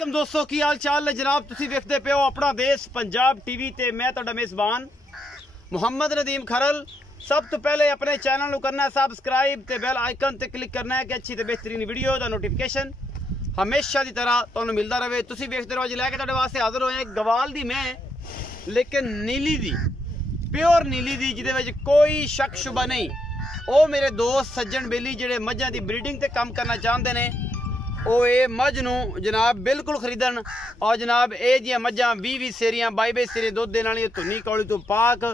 वालेकुम दोस्तों की हाल चाल है जनाब। तुसी देखते पे हो अपना देश पंजाब टीवी ते मैं तुहाडा मेज़बान मुहम्मद नदीम खरल। सब तो पहले अपने चैनल करना है सबसक्राइब ते बेल आइकन ते क्लिक करना है कि अच्छी ते बेहतरीन वीडियो का नोटिफिकेशन हमेशा की तरह तुहानू मिलता रहे। तुसी देखते रहो। अज लैके तुहाडे वास्ते हाजिर होए गवाल दी मैं, लेकिन नीली दी, प्योर नीली दी, जिहदे विच कोई शक शुबा नहीं। वो मेरे दोस्त सज्जन बेली जिहड़े मझां दी ब्रीडिंग ते काम करना चाहते हैं, वो ये मझ नू जनाब बिल्कुल खरीदन। और जनाब ये जी मझां 20-20 सेरियां 22 सेरियां दुध देने वाली धुनी कौली तो पाक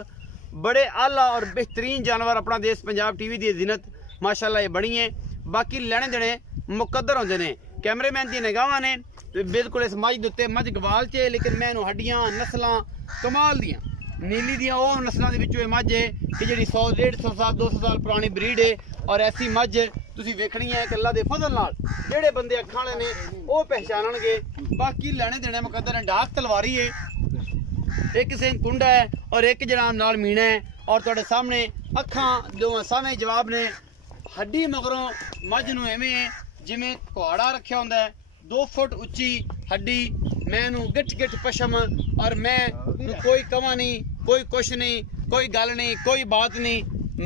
बड़े आला और बेहतरीन जानवर अपना देश पंजाब टीवी की जिनत माशाल्लाह ये बनी है। बाकी लेने देने मुकद्दर होंदे ने। कैमरेमैन दी निगाहां ने बिल्कुल इस मझ दे उत्ते। मझ गवाल च है, लेकिन मैं हड्डियां नस्लां कमाल दियां नीली दियां वो नस्लों के विचों मझ है कि जी 100-150 साल 200 साल पुरानी ब्रीड है। और ऐसी मझ तुसीं वेखनी है कि अल्लाह दे फजल नाल जिहड़े बंदे अखां वाले ने वो पहचानणगे। बाकी लेने देने मुकद्दर है। डाक तलवारी है, एक सिंह कुंडा है और एक जनाब नाल मीना है। और तुहाडे सामने अखां दोवां सामने जवाब ने। हड्डी मगरों मझ नूं एवें है जिवें कुहाड़ा रखिया हुंदा है। 2 फुट उच्ची हड्डी, मैं गिठ गिठ पशम। और मैं कोई कमा नहीं, कोई कुछ नहीं, कोई गल नहीं, कोई बात नहीं।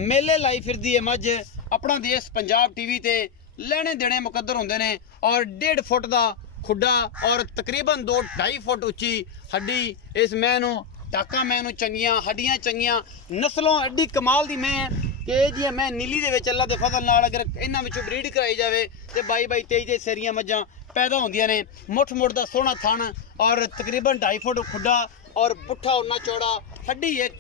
मेले लाई फिरदी है मझ अपना देश पंजाब टीवी ते। लेने देने मुकद्दर होंदे ने। और 1.5 फुट का खुड्डा और तकरीबन 2-2.5 फुट उच्ची हड्डी। इस मैं टाका मैं चंगियां हड्डियां चंगियां नस्लों एडी कमाल दी मैं कि जी मैं नीली दे विच अल्लाह दे फजल नाल अगर इन्हां विचों ब्रीड कराई जावे ते 22-23 सेरियां मझां पैदा होंदियां ने। मुठ मुठ दा सोहना थन और तकरीबन 2.5 फुट खुड्डा और पुट्ठा उन्ना चौड़ा। हड्डी एक,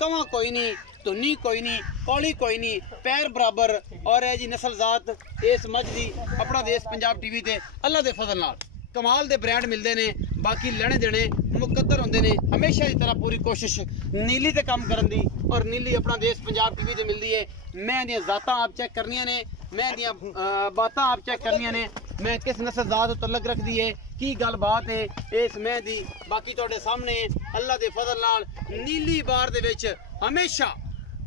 कवा कोई नहीं, धुनी कोई नहीं, कौली कोई नहीं, पैर बराबर। और है जी नस्ल जात इस मझ दी अपना देश पंजाब टीवी ते अल्लाह दे फजल नाल कमाल दे ब्रांड मिलते हैं। बाकी लेने देने मुकद्दर होंदे ने। हमेशा की तरह पूरी कोशिश नीली ते काम करन दी और नीली अपना देश पंजाब टीवी ते मिलती है। मैं दियां जातां आप चेक करनियां ने, मैं दियां बातां आप चेक करनियां ने, मैं किस नस्ल जात तलक रखदी है, की गल बात है इस मैं दी। बाकी तुहाडे सामने अल्लाह दे फजल नाल नीली बार दे विच हमेशा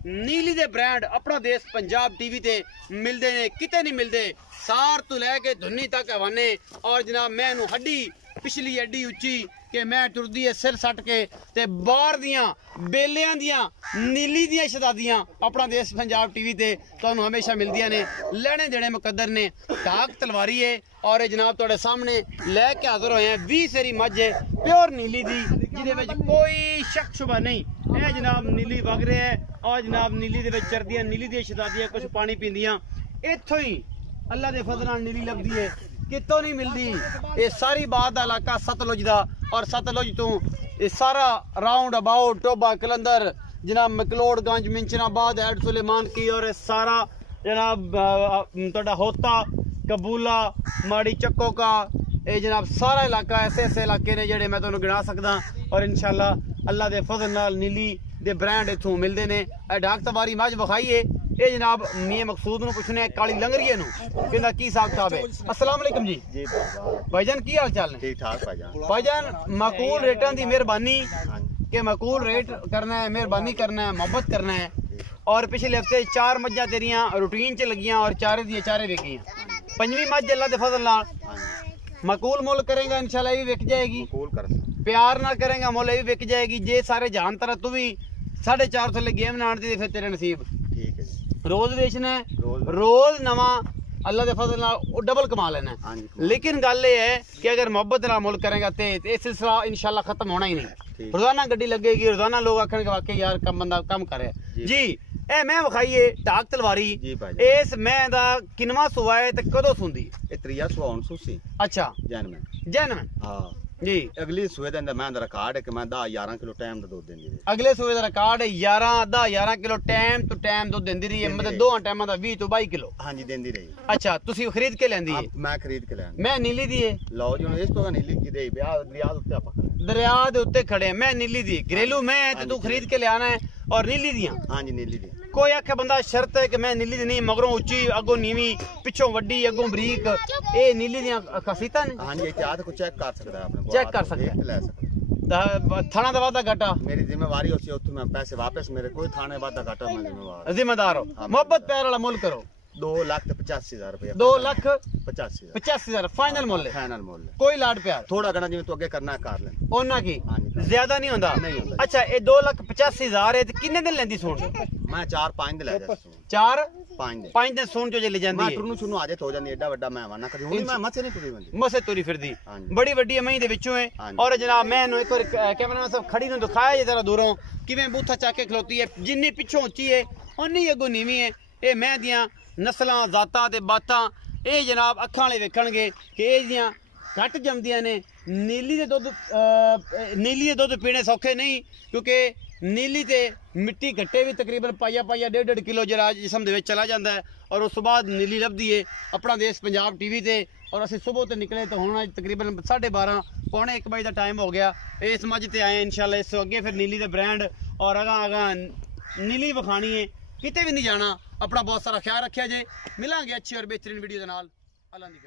नीली दे ब्रांड अपना देश पंजाब टीवी ते मिलते हैं, किते नहीं मिलते। सार तो लैके धुनी तक हवाने। और जनाब मैं हड्डी पिछली एडी उच्ची कि मैं टुरदी है सिर सट के ते बाहर दियां बेलियां दियां नीली दियां शहजादियां अपना देश पंजाब टीवी ते तुहानू हमेशा मिलदियां ने। लेने देने मुकद्दर ने। डाक तलवारी है और ये जनाब तुहाडे सामने लैके हाजिर होए हैं 20 सेरी मझ प्योर नीली दी, जिहदे विच कोई शक शुबा नहीं। यह जनाब नीली वग रहा है और जनाब नीली दे विच चरदियां नीली दियां शहजादियां कुछ पानी पींदियां। इत्थों ही अल्लाह दे फजल नाल नीली लभदी है, कितों नहीं मिलती। ये सारी बात का इलाका सतलुज का और सतलुज तो ये सारा राउंड अबाउट टोबा कलंदर जनाब मकलोडगंज मिंचनाबाद एड सुलेमान की और सारा जनाब तुहाडा होता कबूला माड़ी चक्को का ये जनाब सारा इलाका ऐसे ऐसे इलाके ने जेडे मैं तुहानू गिना सकदा। और इंशाल्लाह अल्लाह दे फजल नाल नीली दे ब्रांड इत्थों मिलते हैं। डाक तवारी मझ विखाई है। ये जनाब मियां मकसूद नू पुछने काली लंगरिए नू कहंदा की हिसाब किताब है। अस्सलाम वालेकुम जी। जी भाईजान की हाल चाल ने? ठीक ठाक भाईजान। भाईजान माकूल रेटां दी मेहरबानी के माकूल रेट करना है, मेहरबानी करना है, मोहब्बत करना है। और पिछले हफ्ते 4 मझां तेरियां रूटीन च लगियां और चारे दी चारे विकियां। 5वीं मझ अल्लाह दे फजल नाल माकूल मुल करेगा इंशाल्लाह ये भी विक जाएगी। प्यार ना करेगा मुल ये भी विक जाएगी। जे सारे जहान तरह तू भी 450 ले गेम ना आती फिर तेरे नसीब। ठीक है। रोज बेचना है, रोज नवा अल्लाह दे फजल नाल डबल कमा लेना है। लेकिन गल ये है कि अगर मोहब्बत नाल मुल करेगा तो ये सिलसिला इंशाल्लाह खत्म होना ही नहीं। रोजाना गड्डी लगेगी, रोजाना लोग आखणगे वाकई यार कम बंदा कम करे जी। ए मैं विखाईए डाक तलवारी इस मैं दा किनवा सुआ है ते कदों सुंदी? ए 3 सुआ हुन सुसी। अच्छा जैनमैन हां जी। अगली सुए दा मैं दा रिकॉर्ड है कि मैं 10-11 किलो टाइम दा दूध देंदी। अगले सुए दा रिकॉर्ड है 11 किलो टाइम तो टाइम दूध देंदी रही है। मतलब 2 टाइमां दा 20 तो 22 किलो। हां जी देंदी रही। अच्छा तुसी खरीद के लेंदी है? मैं खरीद के लेंदी। मैं नीली दी है। लो जी हुन इस तो नीली की दे ब्याह दरिया दे उत्ते आपा दरिया दे उत्ते खड़े मैं नीली दी घरेलू मैं ते तू खरीद के ले आना है। और नीली दियां? हां जी नीली दी। कोई आखे बंदा शर्त है कि मैं नीली दी नहीं, मगरों उच्ची अगों नीवी पिछों वड्डी अगों बरीक, ये नीली दियां खासियतां ने? हां जी चाह तो चेक कर सकदा है अपने को, चेक कर सकदा है, ले सकदा। थाना दा वादा घाटा मेरी जिम्मेवारी होती है। उत्थों मैं पैसे वापस मेरे कोई थाने वादा घाटा मैं जिम्मेदार हो। मोहब्बत प्यार वाला मुल करो। 2,85,000 रुपया 2,85,000 फाइनल मुੱਲ ਹੈ फाइनल मुल ਕੋਈ ਲਾਡ ਪਿਆਰ थोड़ा घना जिवें तू अगे करना कर ले ਉਹਨਾਂ ਕੀ ਹਾਂਜੀ। ਜ਼ਿਆਦਾ ਨਹੀਂ ਹੁੰਦਾ ਨਹੀਂ ਹੁੰਦਾ। ਅੱਛਾ ਇਹ 2,85,000 ਹੈ ਤੇ ਕਿੰਨੇ ਦਿਨ ਲੈਂਦੀ ਸੂਣ मैं 4-5 दे ले जा 4-5 5 ਦਿਨ ਸੂਣ ਚੋਂ ਜੇ ਲੈ ਜਾਂਦੀ मैं ਹੈ ਟੁਰਨੂ ਸ਼ੁਰੂ ਆਜੇ ਹੋ ਜਾਂਦੀ ਐਡਾ ਵੱਡਾ ਮੈਂ ਵਾਨਾ ਕਦੀ ਹੁਣ ਮੈਂ ਮੱਛੇ ਨਹੀਂ ਤੁਰੀ ਬੰਦੀ ਮਸੇ ਤੁਰੀ ਫਿਰਦੀ ਹਾਂਜੀ। ਬੜੀ ਵੱਡੀ ਅਮਈ ਦੇ ਵਿੱਚੋਂ ਹੈ ਹਾਂਜੀ। ਔਰ ਜਨਾਬ ਮੈਂ ਇਹਨੂੰ ਇੱਕ ਵਾਰ ਕੈਮਰਾਮੈਨ ਸਾਹਿਬ ਖੜੀ ਨੂੰ ਦਿਖਾਇਆ ਜੇ ਜ਼ਰਾ ਦੂਰੋਂ ਕਿਵੇਂ ਬੂਥਾ ਚੱਕ ਕੇ ਖਲੋਤੀ ਹੈ ਜਿੰਨੀ ਪਿੱਛੋਂ ਉੱਚੀ ਹੈ ਉਨੀ ਅੱਗੋਂ ਨੀਵੀਂ ਹੈ ਇਹ ਮੈਂ ਦੀਆਂ ਨਸਲਾਂ ਜ਼ਾਤਾਂ ਤੇ ਬਾਤਾਂ ਇਹ ਜਨਾਬ ਅੱਖਾਂ ਵਾਲੇ ਵੇਖਣਗੇ ਕਿ ਇਹ ਦੀਆਂ ਘੱਟ ਜੰਮਦੀਆਂ ਨੇ ਨੀਲੀ ਦੇ ਦੁੱਧ ਪੀਣੇ ਸੌਖੇ ਨਹੀਂ ਕਿਉਂਕਿ ਨੀਲੀ ਤੇ ਮਿੱਟੀ ਘੱਟੇ ਵੀ ਤਕਰੀਬਨ ਪਾਈਆ 1.5 ਕਿਲੋ ਜਿਹੜਾ ਜਿਸਮ ਦੇ ਵਿੱਚ ਚਲਾ ਜਾਂਦਾ ਹੈ ਔਰ ਉਸ ਤੋਂ ਬਾਅਦ ਨੀਲੀ ਲੱਭਦੀ ਹੈ ਆਪਣਾ ਦੇਸ਼ ਪੰਜਾਬ ਟੀਵੀ ਤੇ ਔਰ ਅਸੀਂ ਸਵੇਰ ਤੇ ਨਿਕਲੇ ਤਾਂ ਹੁਣ ਤਕਰੀਬਨ 12:30 ਪੌਣੇ 1 ਵਜੇ ਦਾ ਟਾਈਮ ਹੋ ਗਿਆ ਇਸ ਮੱਝ ਤੇ ਆਏ ਇਨਸ਼ਾਅੱਲਾ ਇਸ ਤੋਂ ਅੱਗੇ ਫਿਰ ਨੀਲੀ ਦੇ ਬ੍ਰਾਂਡ ਔਰ ਅਗਾ ਨੀਲੀ ਵਿਖਾਣੀ ਹੈ ਕਿਤੇ ਵੀ ਨਹੀਂ ਜਾਣਾ ਆਪਣਾ ਬਹੁਤ ਸਾਰਾ ਖਿਆਲ ਰੱਖਿਆ ਜੇ ਮਿਲਾਂਗੇ ਅੱਛੀ ਔਰ ਬਿਹਤਰੀਨ ਵੀਡੀਓ ਦੇ ਨਾਲ ਅੱਲਾ ਦੀ